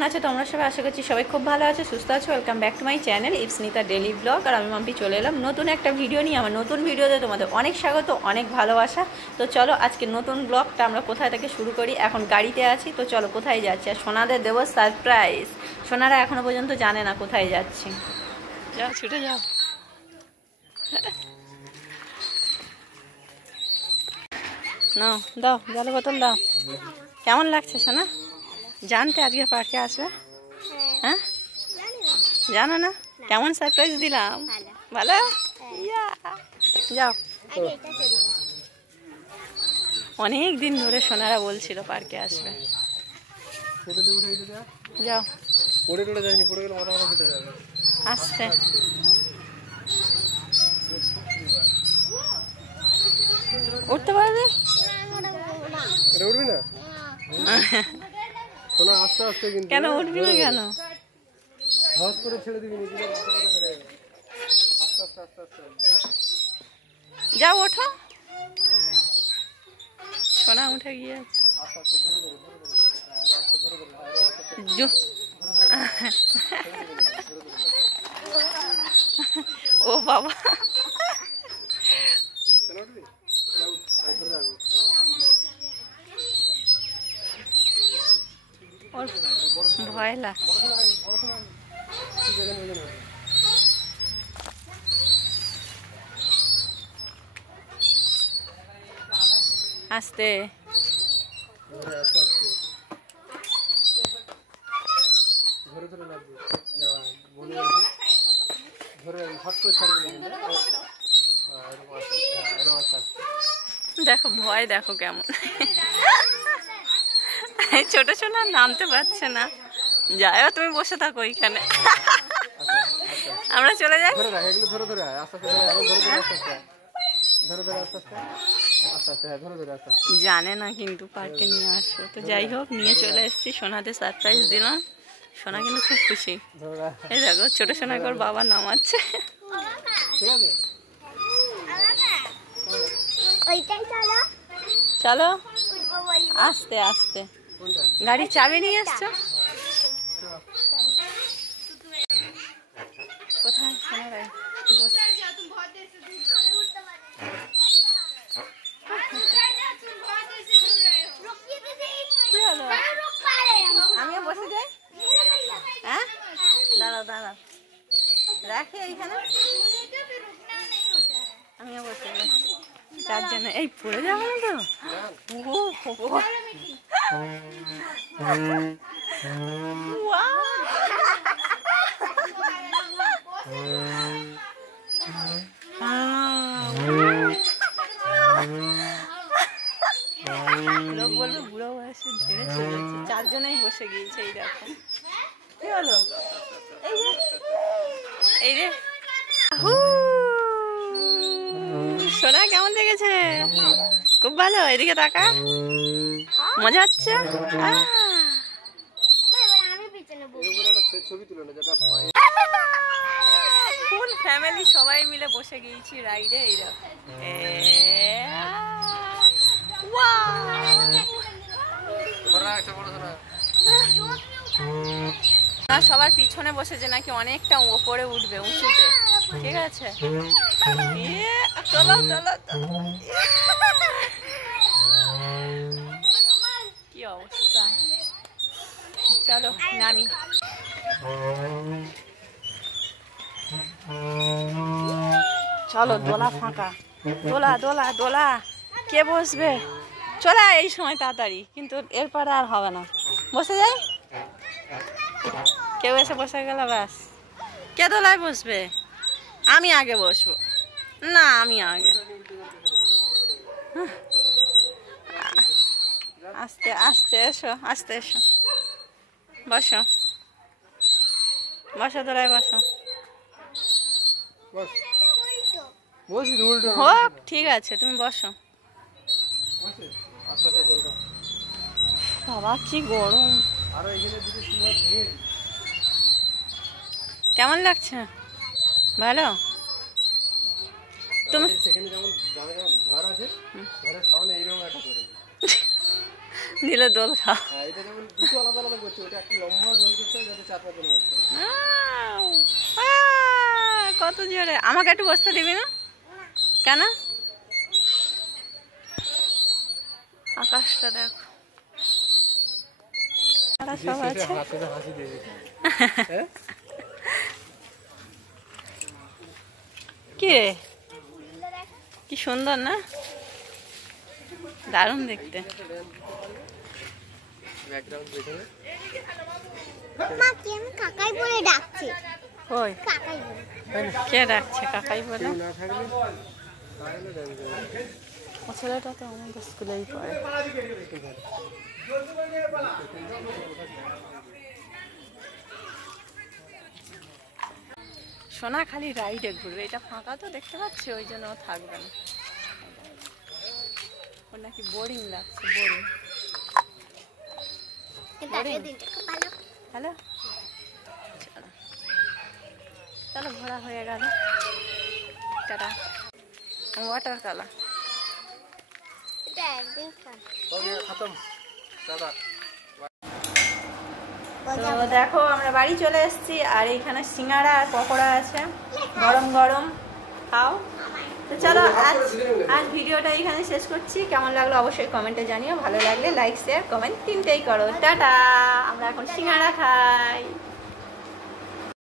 কেমন আছো তোমরা সবাই? আশা করছি সবাই খুব ভালো আছো, সুস্থ আছো। Welcome back to my channel Ipsnita daily vlog. আর আমি মাম্পি চলে এলাম নতুন একটা ভিডিও নিয়ে। আমার নতুন ভিডিওতে তোমাদের অনেক স্বাগত, অনেক ভালোবাসা। তো চলো আজকে নতুন ব্লগটা আমরা কোথায় থেকে শুরু করি। এখন গাড়িতে আছি, তো চলো কোথায় যাচ্ছি। আর সোনাদের দেবো সারপ্রাইজ। সোনারা এখনো পর্যন্ত জানে না কোথায় যাচ্ছি। যাও, ছুটে যাও। নাও, দাও জলের বোতল দাও। কেমন লাগছে সোনা জানতে আজকে পার্কে আসবে? হ্যাঁ, জানো না? কেমন সারপ্রাইজ দিলাম? ভালো। যাও। অনেক দিন ধরে সোনারা বলছিল পার্কে আসবে। যাও। আসছে। উঠতে পারবে? কেন উঠবি না? কেন যাও, ওঠো। সোনা উঠে গিয়েছে। ও বাবা, ভয় লাগছে। আস্তে দেখো, ভয় দেখো কেমন। ছোট ছোট নামতে পারছে না। যাইও, তুমি বসে থাকো এইখানে, আমরা চলে যাই। জানে না কিন্তু পার্কে নিয়ে আসবো। তো যাই হোক, নিয়ে চলে এসেছি। সোনাতে সারপ্রাইজ দিলাম। সোনা কিন্তু খুব খুশি। এই দেখো, ছোট সোনা করে বাবা নামাচ্ছে। চলো আস্তে আস্তে। গাড়ির চাবি নিয়ে এসছো? কোথায় সোনারাই? আমিও বসে যাই। হ্যাঁ, দাঁড়াও দাঁড়াও, রাখি এইখানে। আমিও বসে যাই। চারজনে এই পড়ে যাবো না তো? লোক বলবে বুড়ো বয়সে ধীরে চলেছে। চারজনেই বসে গিয়েছে। এই দেখো, কি হলো? এই রে, সোনা কেমন লেগেছে? খুব ভালো। এদিকে তাকা, মজা হচ্ছে। ফুল ফ্যামিলি সবাই মিলে বসে গিয়েছি রাইডে। এই দেখো, সবার পিছনে বসেছে, নাকি অনেকটা ওপরে উঠবে, উঁচুতে। ঠিক আছে, চলো চলো। কি অবস্থা, চলো নামি। চলো, দোলা ফাঁকা। দোলা দোলা দোলা, কে বসবে? চলে এই সময় তাড়াতাড়ি, কিন্তু এরপরে আর হবে না। বসে যাই। কেউ এসে বসে গেল, ব্যাস। কে দোলায় বসবে? আমি আগে বসবো। না, আমি আগে। আস্তে আস্তে এসো, আস্তে এসো। বসো বসো, দোলায় বসো। হোক, ঠিক আছে, তুমি বসো। বাবা কি গরম। কেমন লাগছে? ভালো। তুমি দিলে দোল খা। এটা যেমন দুটো আলাদা আলাদা করছে, ওটা একটা লম্বা রোল করতে হবে যাতে 4-5 জন বসতে পারে। কত জোরে! আমাকে একটু বসতে দিবি না কেন? আকাশটা দেখো, সব আছে। হাসি দিয়ে কি রে, কি সুন্দর না, দারুণ দেখতে। কাকাই বলে ডাকছে। ওই কে ডাকছে কাকাই বলে? ও ছেলেটা তো আমাদের স্কুলেই পড়ে। সোনা খালি রাইডে ঘুরবে, এটা ফাঁকা তো দেখতে পাচ্ছি, ওই জন্য ও থাকবে না। ওর নাকি বোরিং লাগছে, বোরিং। হ্যালো, চলো ঘোরা হয়ে গেল। টাটা। ওয়াটার কালার তো দেখো আমরা বাড়ি চলে এসেছি, আর এইখানে সিঙ্গাড়া আর পকোড়া আছে, গরম গরম খাও। তো চলো আজ ভিডিওটা এখানে শেষ করছি। কেমন লাগলো অবশ্যই কমেন্টে জানিও, ভালো লাগলে লাইক শেয়ার কমেন্ট তিনটেই করো। টাটা। আমরা এখন সিঙ্গাড়া খাই।